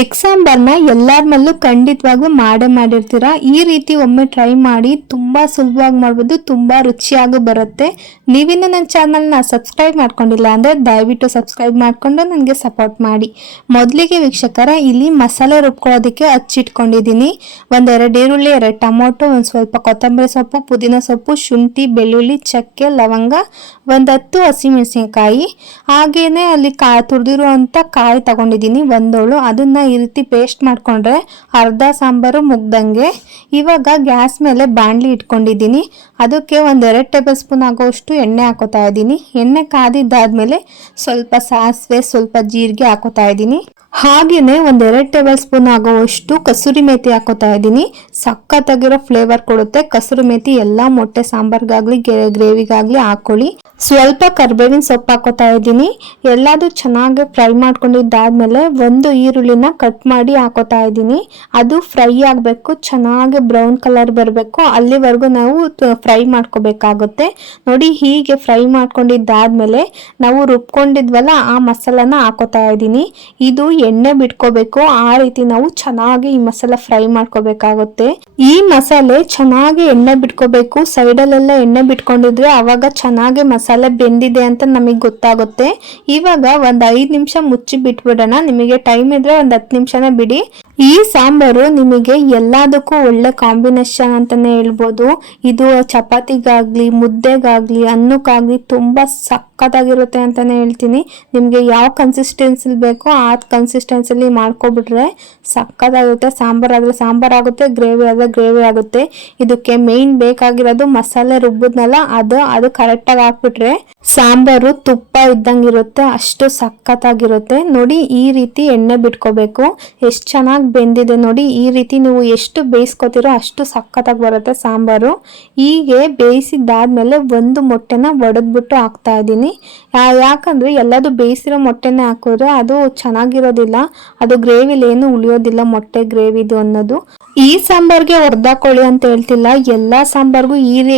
Egg ಸಾಂಬಾರ್ನ ಎಲ್ಲರ ಮೇಲೂ ಖಂಡಿತವಾಗ್ಲೂ ಮಾಡಿರ್ತೀರಾ. ಈ ರೀತಿ ಒಮ್ಮೆ ಟ್ರೈ ಮಾಡಿ, ತುಂಬಾ ಸುಲಭವಾಗಿ ಮಾಡ್ಬೋದು, ತುಂಬಾ ರುಚಿಯಾಗಿ ಬರುತ್ತೆ. ನೀವಿನ್ನು ನನ್ನ ಚಾನಲ್ನ ಸಬ್ಸ್ಕ್ರೈಬ್ ಮಾಡ್ಕೊಂಡಿಲ್ಲ ಅಂದ್ರೆ ದಯವಿಟ್ಟು ಸಬ್ಸ್ಕ್ರೈಬ್ ಮಾಡ್ಕೊಂಡು ನನಗೆ ಸಪೋರ್ಟ್ ಮಾಡಿ. ಮೊದಲಿಗೆ ವೀಕ್ಷಕರ, ಇಲ್ಲಿ ಮಸಾಲೆ ರುಬ್ಕೊಳ್ಳೋದಕ್ಕೆ ಹಚ್ಚಿಟ್ಕೊಂಡಿದ್ದೀನಿ. ಒಂದೆರಡು ಈರುಳ್ಳಿ, 2 ಟೊಮೊಟೊ, ಒಂದು ಸ್ವಲ್ಪ ಕೊತ್ತಂಬರಿ ಸೊಪ್ಪು, ಪುದೀನ ಸೊಪ್ಪು, ಶುಂಠಿ, ಬೆಳ್ಳುಳ್ಳಿ, ಚಕ್ಕೆ, ಲವಂಗ, ಒಂದು 10 ಹಸಿಮೆಣಸಿನಕಾಯಿ, ಹಾಗೇನೆ ಅಲ್ಲಿ ತುರಿದಿರುವಂತ ಕಾಯಿ ತಗೊಂಡಿದ್ದೀನಿ ಒಂದೋಳು. ಅದನ್ನ ಈ ರೀತಿ ಪೇಸ್ಟ್ ಮಾಡ್ಕೊಂಡ್ರೆ ಅರ್ಧ ಸಾಂಬಾರು ಮುಗ್ದಂಗೆ. ಇವಾಗ ಗ್ಯಾಸ್ ಮೇಲೆ ಬಾಣಲಿ ಇಟ್ಕೊಂಡಿದ್ದೀನಿ. ಅದಕ್ಕೆ 1-2 ಟೇಬಲ್ ಸ್ಪೂನ್ ಆಗೋಷ್ಟು ಎಣ್ಣೆ ಹಾಕೋತಾ ಇದ್ದೀನಿ. ಎಣ್ಣೆ ಕಾದಿದ್ದಾದ್ಮೇಲೆ ಸ್ವಲ್ಪ ಸಾಸಿವೆ, ಸ್ವಲ್ಪ ಜೀರಿಗೆ ಹಾಕೋತಾ ಇದ್ದೀನಿ. ಹಾಗೇನೆ 1-2 ಟೇಬಲ್ ಸ್ಪೂನ್ ಆಗೋವಷ್ಟು ಕಸೂರಿ ಮೇಥಿ ಹಾಕೋತಾ ಇದ್ದೀನಿ. ಸಖತ್ತಾಗಿರೋ ಫ್ಲೇವರ್ ಕೊಡುತ್ತೆ ಕಸೂರಿ ಮೇಥಿ. ಎಲ್ಲ ಮೊಟ್ಟೆ ಸಾಂಬಾರ್ಗಾಗ್ಲಿ ಗ್ರೇವಿಗಾಗ್ಲಿ ಹಾಕೊಳ್ಳಿ. ಸ್ವಲ್ಪ ಕರ್ಬೇವಿನ ಸೊಪ್ಪು ಹಾಕೋತಾ ಇದ್ದೀನಿ. ಎಲ್ಲದು ಚೆನ್ನಾಗಿ ಫ್ರೈ ಮಾಡ್ಕೊಂಡಿದ್ದಾದ್ಮೇಲೆ ಒಂದು ಈರುಳ್ಳಿನ ಕಟ್ ಮಾಡಿ ಹಾಕೋತಾ ಇದ್ದೀನಿ. ಅದು ಫ್ರೈ ಆಗಬೇಕು, ಚೆನ್ನಾಗಿ ಬ್ರೌನ್ ಕಲರ್ ಬರಬೇಕು, ಅಲ್ಲಿವರೆಗೂ ನಾವು ಫ್ರೈ ಮಾಡ್ಕೋಬೇಕಾಗುತ್ತೆ. ನೋಡಿ, ಹೀಗೆ ಫ್ರೈ ಮಾಡ್ಕೊಂಡಿದ್ದಾದ್ಮೇಲೆ ನಾವು ರುಬ್ಕೊಂಡಿದ್ವಲ್ಲ ಆ ಮಸಾಲಾನ ಹಾಕೋತಾ ಇದ್ದೀನಿ. ಇದು ಎಣ್ಣೆ ಬಿಟ್ಕೋಬೇಕು, ಆ ರೀತಿ ನಾವು ಚೆನ್ನಾಗಿ ಈ ಮಸಾಲ ಫ್ರೈ ಮಾಡ್ಕೋಬೇಕಾಗುತ್ತೆ. ಈ ಮಸಾಲೆ ಚೆನ್ನಾಗಿ ಎಣ್ಣೆ ಬಿಟ್ಕೋಬೇಕು. ಸೈಡಲ್ಲೆಲ್ಲ ಎಣ್ಣೆ ಬಿಟ್ಕೊಂಡಿದ್ರೆ ಅವಾಗ ಚೆನ್ನಾಗಿ ಮಸಾಲೆ ಬೆಂದಿದೆ ಅಂತ ನಮಗೆ ಗೊತ್ತಾಗುತ್ತೆ. ಇವಾಗ ಒಂದು 5 ನಿಮಿಷ ಮುಚ್ಚಿ ಬಿಟ್ಬಿಡೋಣ. ನಿಮಗೆ ಟೈಮ್ ಇದ್ರೆ ಒಂದು 10 ನಿಮಿಷನೇ ಬಿಡಿ. ಈ ಸಾಂಬಾರು ನಿಮಗೆ ಎಲ್ಲದಕ್ಕೂ ಒಳ್ಳೆ ಕಾಂಬಿನೇಷನ್ ಅಂತಾನೆ ಹೇಳ್ಬೋದು. ಇದು ಚಪಾತಿಗಾಗ್ಲಿ, ಮುದ್ದೆಗಾಗ್ಲಿ, ಅನ್ನಕ್ಕಾಗ್ಲಿ ತುಂಬಾ ಸಖತ್ತಾಗಿರುತ್ತೆ ಅಂತಾನೆ ಹೇಳ್ತೀನಿ. ನಿಮ್ಗೆ ಯಾವ ಕನ್ಸಿಸ್ಟೆನ್ಸಿಲಿ ಬೇಕೋ ಆ ಕನ್ಸಿಸ್ಟೆನ್ಸಿಲಿ ಮಾಡ್ಕೊಬಿಟ್ರೆ ಸಖತ್ತಾಗಿರುತ್ತೆ. ಸಾಂಬಾರ್ ಆದ್ರೆ ಸಾಂಬಾರ್ ಆಗುತ್ತೆ, ಗ್ರೇವಿ ಆದ್ರೆ ಗ್ರೇವಿ ಆಗುತ್ತೆ. ಇದಕ್ಕೆ ಮೇನ್ ಬೇಕಾಗಿರೋದು ಮಸಾಲೆ ರುಬ್ಬದ್ನಲ್ಲ, ಅದು ಕರೆಕ್ಟಾಗಿ ಹಾಕ್ಬಿಟ್ರೆ ಸಾಂಬಾರು ತುಪ್ಪ ಇದ್ದಂಗಿರುತ್ತೆ, ಅಷ್ಟು ಸಖತ್ತಾಗಿರುತ್ತೆ. ನೋಡಿ, ಈ ರೀತಿ ಎಣ್ಣೆ ಬಿಟ್ಕೋಬೇಕು. ಎಷ್ಟು ಚೆನ್ನಾಗಿ ಬೆಂದಿದೆ ನೋಡಿ. ಈ ರೀತಿ ನೀವು ಎಷ್ಟು ಬೇಯಿಸ್ಕೊತಿರೋ ಅಷ್ಟು ಸಖತ್ತಾಗಿ ಬರುತ್ತೆ ಸಾಂಬಾರು. ಹೀಗೆ ಬೇಯಿಸಿದ್ದಾದ್ಮೇಲೆ ಒಂದು ಮೊಟ್ಟೆನ ಒಡೆದ್ಬಿಟ್ಟು ಹಾಕ್ತಾ ಇದ್ದೀನಿ. ಯಾಕಂದ್ರೆ ಎಲ್ಲದು ಬೇಯಿಸಿರೋ ಮೊಟ್ಟೆನೇ ಹಾಕಿದ್ರೆ ಅದು ಚೆನ್ನಾಗಿರೋದಿಲ್ಲ, ಅದು ಗ್ರೇವಿಲಿ ಏನು ಉಳಿಯೋದಿಲ್ಲ ಮೊಟ್ಟೆ ಗ್ರೇವಿದು ಅನ್ನೋದು. ಈ ಸಾಂಬಾರ್ಗೆ ಹೊಡೆದಾಕೊಳ್ಳಿ ಅಂತ ಹೇಳ್ತಿಲ್ಲ, ಎಲ್ಲಾ ಸಾಂಬಾರ್ಗೂ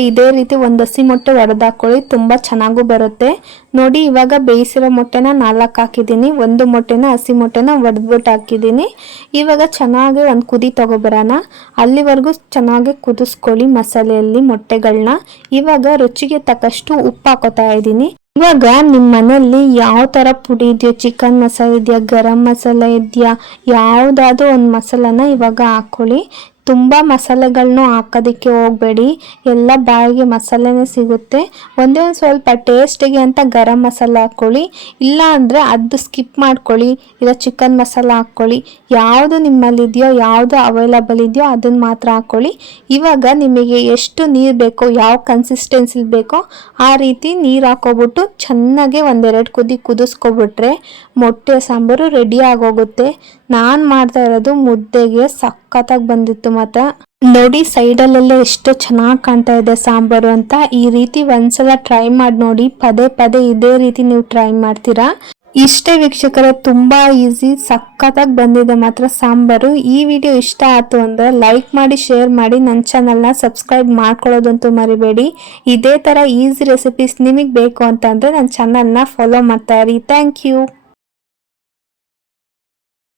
ಇದೇ ರೀತಿ ಒಂದು ಹಸಿ ಮೊಟ್ಟೆ ಹೊಡೆದಾಕೊಳ್ಳಿ, ತುಂಬಾ ಚೆನ್ನಾಗೂ ಬರುತ್ತೆ. ನೋಡಿ, ಇವಾಗ ಬೇಯಿಸಿರೋ ಮೊಟ್ಟೆನ 4 ಹಾಕಿದ್ದೀನಿ. ಒಂದು ಮೊಟ್ಟೆನ ಹಸಿ ಮೊಟ್ಟೆನ ಒಡೆದ್ಬಿಟ್ಟು ಹಾಕಿದ್ದೀನಿ. ಇವಾಗ ಚೆನ್ನಾಗಿ ಒಂದು ಕುದಿ ತಗೊಬರೋಣ. ಅಲ್ಲಿವರೆಗೂ ಚೆನ್ನಾಗಿ ಕುದಿಸ್ಕೊಳ್ಳಿ ಮಸಾಲೆಯಲ್ಲಿ ಮೊಟ್ಟೆಗಳನ್ನ. ಇವಾಗ ರುಚಿಗೆ ತಕ್ಕಷ್ಟು ಉಪ್ಪು ಹಾಕೋತಾ ಇದ್ದೀನಿ. ಇವಾಗ ನಿಮ್ಮ ಮನೆಯಲ್ಲಿ ಯಾವ ತರ ಪುಡಿ ಇದೆಯೋ, ಚಿಕನ್ ಮಸಾಲೆ ಇದೆಯಾ, ಗರಂ ಮಸಾಲ ಇದೆಯಾ, ಯಾವುದಾದ್ರೂ ಒಂದು ಮಸಾಲಾನ ಇವಾಗ ಹಾಕೊಳ್ಳಿ. ತುಂಬಾ ಮಸಾಲೆಗಳನ್ನು ಹಾಕೋದಕ್ಕೆ ಹೋಗಬೇಡಿ, ಎಲ್ಲ ಬಾಯಿಗೆ ಮಸಾಲೆನೇ ಸಿಗುತ್ತೆ. ಒಂದೇ ಒಂದು ಸ್ವಲ್ಪ ಟೇಸ್ಟಿಗೆ ಅಂತ ಗರಂ ಮಸಾಲ ಹಾಕೊಳ್ಳಿ, ಇಲ್ಲ ಅಂದರೆ ಅದು ಸ್ಕಿಪ್ ಮಾಡ್ಕೊಳ್ಳಿ. ಇಲ್ಲ ಚಿಕನ್ ಮಸಾಲ ಹಾಕ್ಕೊಳ್ಳಿ. ಯಾವುದು ನಿಮ್ಮಲ್ಲಿ ಇದೆಯೋ, ಯಾವುದು ಅವೈಲಬಲ್ ಇದೆಯೋ ಅದನ್ನು ಮಾತ್ರ ಹಾಕ್ಕೊಳ್ಳಿ. ಇವಾಗ ನಿಮಗೆ ಎಷ್ಟು ನೀರು ಬೇಕೋ, ಯಾವ ಕನ್ಸಿಸ್ಟೆನ್ಸಿಲಿ ಬೇಕೋ ಆ ರೀತಿ ನೀರು ಹಾಕೋಬಿಟ್ಟು ಚೆನ್ನಾಗಿ 1-2 ಕುದಿ ಕುದಿಸ್ಕೊಬಿಟ್ರೆ ಮೊಟ್ಟೆ ಸಾಂಬಾರು ರೆಡಿ ಆಗೋಗುತ್ತೆ. ನಾನು ಮಾಡ್ತಾ ಇರೋದು ಮುದ್ದೆಗೆ ಸಖತ್ತಾಗಿ ಬಂದಿತ್ತು. ಮಾತ್ರ ನೋಡಿ, ಸೈಡಲ್ಲೆಲ್ಲ ಎಷ್ಟು ಚೆನ್ನಾಗಿ ಕಾಣ್ತಾ ಇದೆ ಸಾಂಬಾರು ಅಂತ. ಈ ರೀತಿ ಒಂದ್ಸಲ ಟ್ರೈ ಮಾಡಿ ನೋಡಿ. ಪದೇ ಪದೇ ಇದೇ ರೀತಿ ನೀವು ಟ್ರೈ ಮಾಡ್ತೀರಾ. ಇಷ್ಟೇ ವೀಕ್ಷಕರೇ, ತುಂಬಾ ಈಸಿ, ಸಖತ್ತಾಗಿ ಬಂದಿದೆ ಮಾತ್ರ ಸಾಂಬಾರು. ಈ ವಿಡಿಯೋ ಇಷ್ಟ ಆಯ್ತು ಅಂದ್ರೆ ಲೈಕ್ ಮಾಡಿ, ಶೇರ್ ಮಾಡಿ, ನನ್ನ ಚಾನಲ್ನ ಸಬ್ಸ್ಕ್ರೈಬ್ ಮಾಡ್ಕೊಳ್ಳೋದಂತೂ ಮರಿಬೇಡಿ. ಇದೇ ತರ ಈಸಿ ರೆಸಿಪೀಸ್ ನಿಮಗೆ ಬೇಕು ಅಂತಂದ್ರೆ ನನ್ನ ಚಾನಲ್ನ ಫಾಲೋ ಮಾಡ್ತಾ ಇರಿ. Thank you.